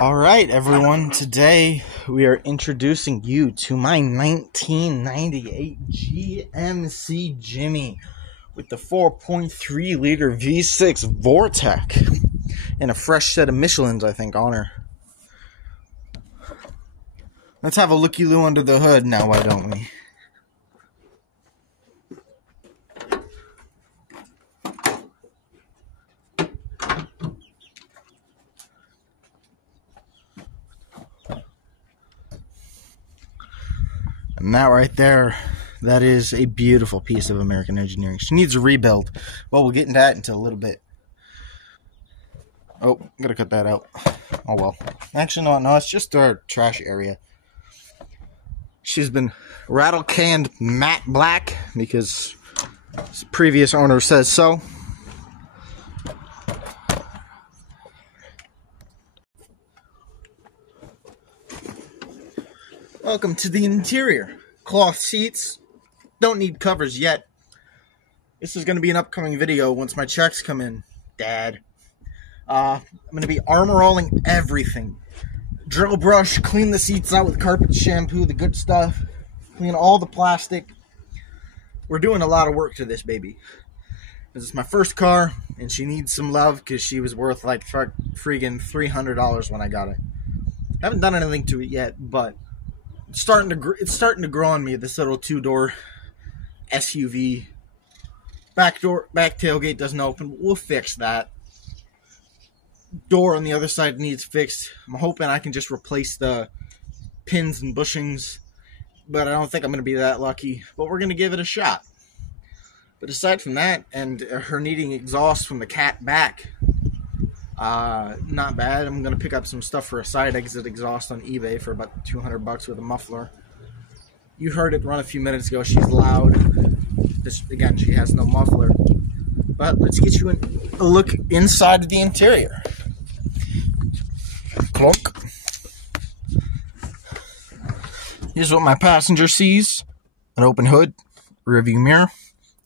All right, everyone. Today we are introducing you to my 1998 GMC Jimmy with the 4.3 liter V6 Vortec and a fresh set of Michelins, I think, on her. Let's have a looky-loo under the hood now, why don't we? And that right there, that is a beautiful piece of American engineering. She needs a rebuild. Well, we'll get into that in a little bit. Oh, I'm gotta cut that out. Oh well. Actually, no, it's just our trash area. She's been rattle canned matte black because the previous owner says so. Welcome to the interior. Cloth seats. Don't need covers yet. This is going to be an upcoming video once my checks come in, Dad. I'm going to be armor-rolling everything. Drill brush, clean the seats out with carpet shampoo, the good stuff. Clean all the plastic. We're doing a lot of work to this baby. This is my first car, and she needs some love because she was worth like freaking $300 when I got it. I haven't done anything to it yet, but it's starting to grow on me. This little two-door SUV. Back tailgate doesn't open. We'll fix that. Door on the other side needs fixed. I'm hoping I can just replace the pins and bushings, but I don't think I'm going to be that lucky. But we're going to give it a shot. But aside from that, and her needing exhaust from the cat back, not bad. I'm going to pick up some stuff for a side exit exhaust on eBay for about $200 with a muffler. You heard it run a few minutes ago. She's loud. Again, she has no muffler. But let's get you a look inside of the interior. Clunk. Here's what my passenger sees. An open hood, rearview mirror,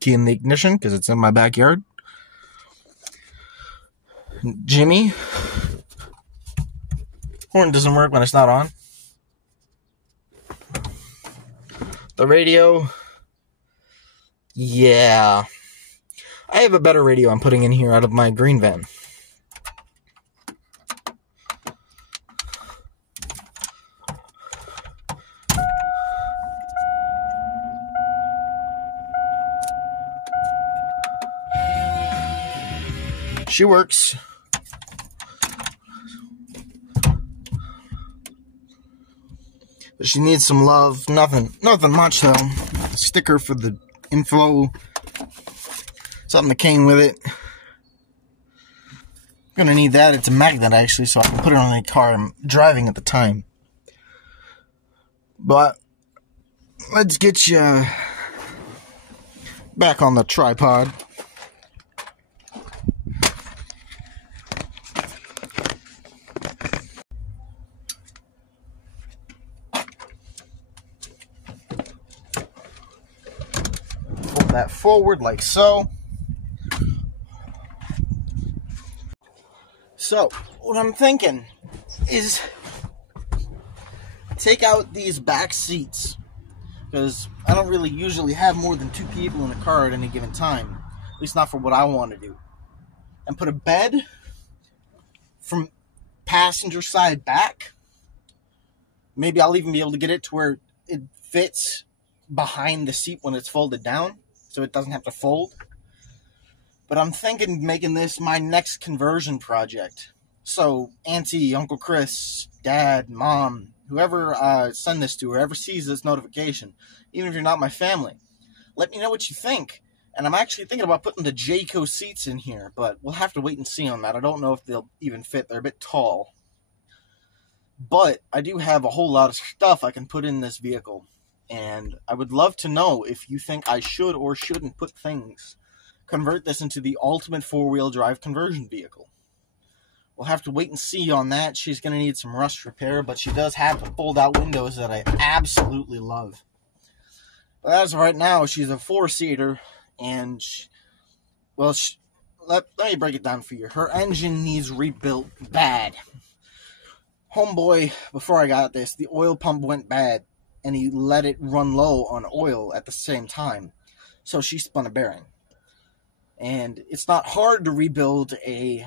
key in the ignition because it's in my backyard. Jimmy. Horn doesn't work when it's not on. The radio. Yeah. I have a better radio I'm putting in here out of my green van. She works. But she needs some love. Nothing much though. A sticker for the info. Something that came with it. I'm gonna need that. It's a magnet actually, so I can put it on the car I'm driving at the time. But let's get you back on the tripod. Pull that forward like so. So, what I'm thinking is take out these back seats, because I don't really usually have more than 2 people in a car at any given time, at least not for what I want to do, and put a bed from passenger side back. Maybe I'll even be able to get it to where it fits behind the seat when it's folded down, so it doesn't have to fold. But I'm thinking making this my next conversion project. So, Auntie, Uncle Chris, Dad, Mom, whoever send this to, whoever sees this notification, even if you're not my family, let me know what you think. And I'm actually thinking about putting the Jayco seats in here, but we'll have to wait and see on that. I don't know if they'll even fit. They're a bit tall. But I do have a whole lot of stuff I can put in this vehicle. And I would love to know if you think I should or shouldn't convert this into the ultimate 4-wheel drive conversion vehicle. We'll have to wait and see on that. She's going to need some rust repair, but she does have the fold-out windows that I absolutely love. But as of right now, she's a 4-seater, and let me break it down for you. Her engine needs rebuilt bad. homeboy, before I got this, the oil pump went bad, and he let it run low on oil at the same time. So she spun a bearing. And it's not hard to rebuild a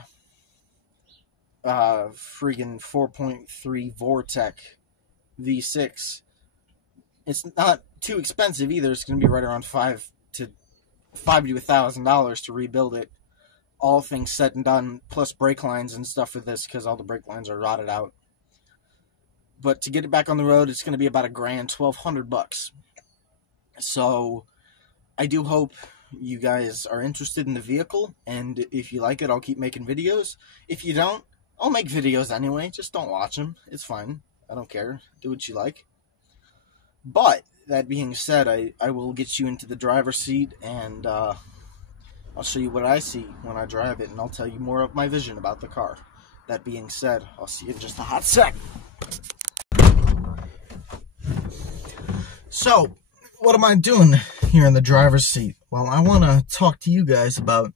friggin' 4.3 Vortec V6. It's not too expensive either. It's going to be right around $500 to $1,000 to rebuild it. All things said and done, plus brake lines and stuff for this, because all the brake lines are rotted out. But to get it back on the road, it's going to be about $1,000, $1,200. So I do hope you guys are interested in the vehicle, and if you like it, I'll keep making videos. If you don't, I'll make videos anyway. Just don't watch them. It's fine. I don't care. Do what you like. But that being said, I will get you into the driver's seat, and I'll show you what I see when I drive it, and I'll tell you more of my vision about the car. That being said, I'll see you in just a hot sec. So, what am I doing here in the driver's seat? Well, I want to talk to you guys about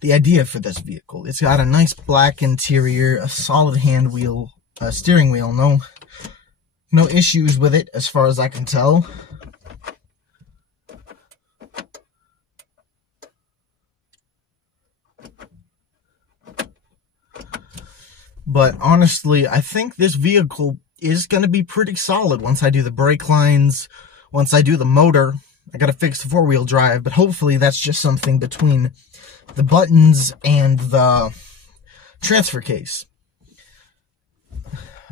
the idea for this vehicle. It's got a nice black interior, a solid steering wheel, no issues with it as far as I can tell. But honestly, I think this vehicle is going to be pretty solid once I do the brake lines, once I do the motor. I got to fix the four-wheel drive, but hopefully that's just something between the buttons and the transfer case.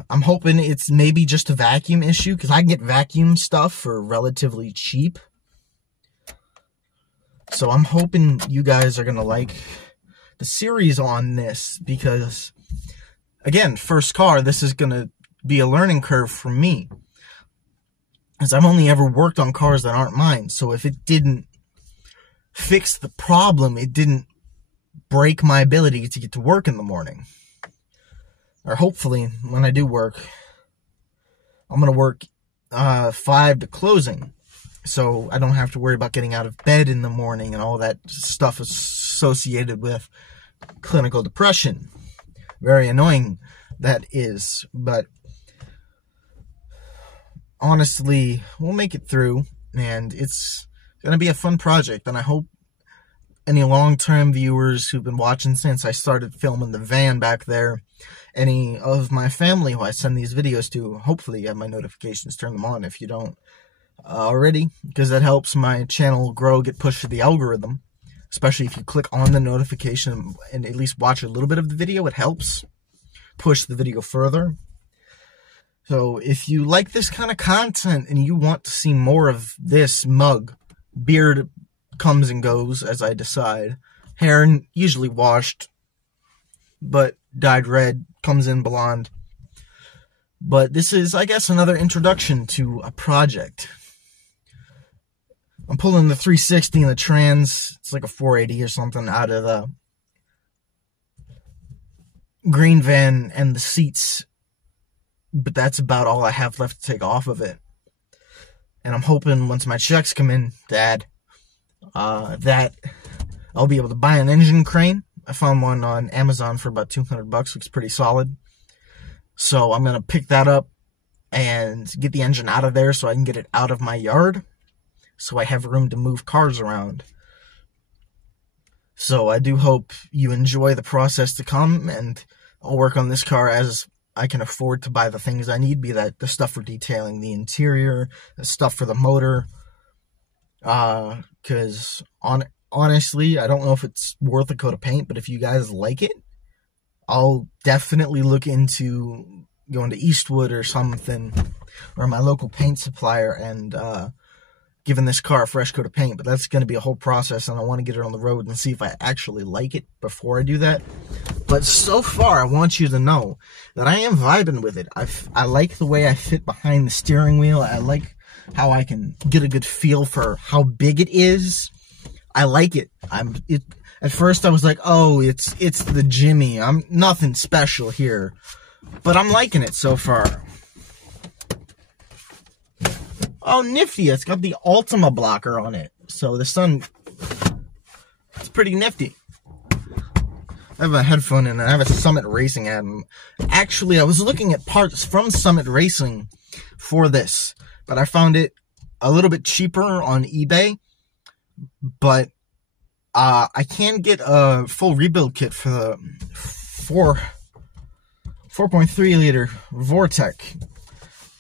I'm hoping it's maybe just a vacuum issue, because I can get vacuum stuff for relatively cheap. So I'm hoping you guys are going to like the series on this, because, again, first car, this is going to be a learning curve for me, as I've only ever worked on cars that aren't mine. So if it didn't fix the problem, it didn't break my ability to get to work in the morning. Or hopefully, when I do work, I'm going to work 5 to closing, so I don't have to worry about getting out of bed in the morning and all that stuff associated with clinical depression. Very annoying, that is. But honestly, we'll make it through, and it's going to be a fun project, and I hope any long-term viewers who've been watching since I started filming the van back there, any of my family who I send these videos to, hopefully you have my notifications, turn them on if you don't already, because that helps my channel grow, get pushed to the algorithm, especially if you click on the notification and at least watch a little bit of the video. It helps push the video further. So if you like this kind of content and you want to see more of this mug, beard comes and goes as I decide. Hair usually washed, but dyed red, comes in blonde. But this is, I guess, another introduction to a project. I'm pulling the 360 and the trans, it's like a 480 or something, out of the green van and the seats. But that's about all I have left to take off of it. And I'm hoping once my checks come in, Dad, that I'll be able to buy an engine crane. I found one on Amazon for about $200. Looks pretty solid. So I'm going to pick that up and get the engine out of there so I can get it out of my yard, so I have room to move cars around. So I do hope you enjoy the process to come, and I'll work on this car as I can afford to buy the things I need, be that the stuff for detailing the interior, the stuff for the motor. Because honestly, I don't know if it's worth a coat of paint, but if you guys like it, I'll definitely look into going to Eastwood or something, or my local paint supplier, and giving this car a fresh coat of paint. But that's going to be a whole process, and I want to get it on the road and see if I actually like it before I do that. But so far, I want you to know that I am vibing with it. I like the way I fit behind the steering wheel. I like how I can get a good feel for how big it is. I like it. At first I was like, oh, it's the Jimmy. I'm nothing special here. But I'm liking it so far. Oh, nifty. It's got the Ultima blocker on it. So the sun, it's pretty nifty. I have a headphone and I have a Summit Racing ad. Actually, I was looking at parts from Summit Racing for this, but I found it a little bit cheaper on eBay. But I can get a full rebuild kit for the 4.3 liter Vortec.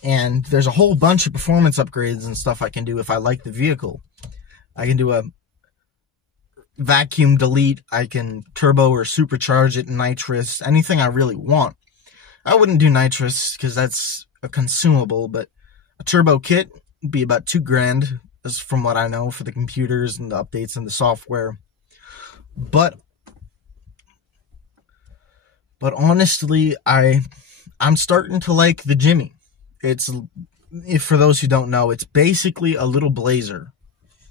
And there's a whole bunch of performance upgrades and stuff I can do if I like the vehicle. I can do a vacuum delete, I can turbo or supercharge it, nitrous, anything I really want. I wouldn't do nitrous because that's a consumable, but a turbo kit would be about $2,000, as from what I know, for the computers and the updates and the software. But honestly, I'm starting to like the Jimmy. It's, for those who don't know, it's basically a little Blazer,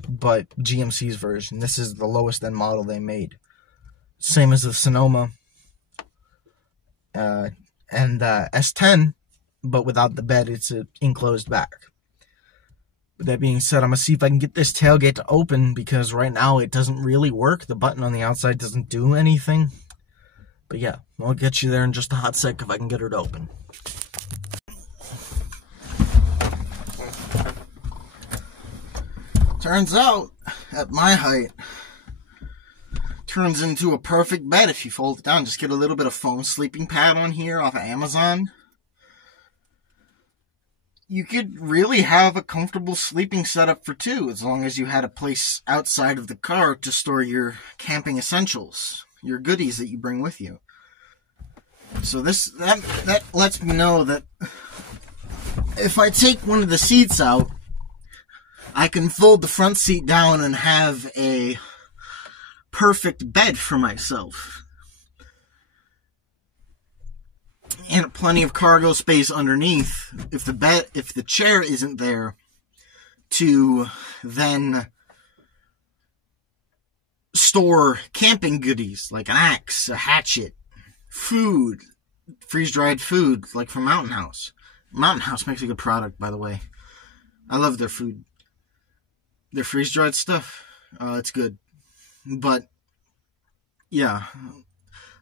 but GMC's version. This is the lowest end model they made. Same as the Sonoma and the S10, but without the bed. It's an enclosed back. With that being said, I'm going to see if I can get this tailgate to open, because right now it doesn't really work. The button on the outside doesn't do anything. But yeah, I'll get you there in just a hot sec if I can get her to open. Turns out, at my height, turns into a perfect bed if you fold it down. Just get a little bit of foam sleeping pad on here off of Amazon. You could really have a comfortable sleeping setup for two, as long as you had a place outside of the car to store your camping essentials, your goodies that you bring with you. So that lets me know that if I take one of the seats out, I can fold the front seat down and have a perfect bed for myself. And plenty of cargo space underneath if the chair isn't there to then store camping goodies like an axe, a hatchet, food, freeze-dried food like from Mountain House. Mountain House makes a good product, by the way. I love their food. Their freeze-dried stuff, it's good. But, yeah,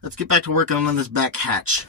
let's get back to working on this back hatch.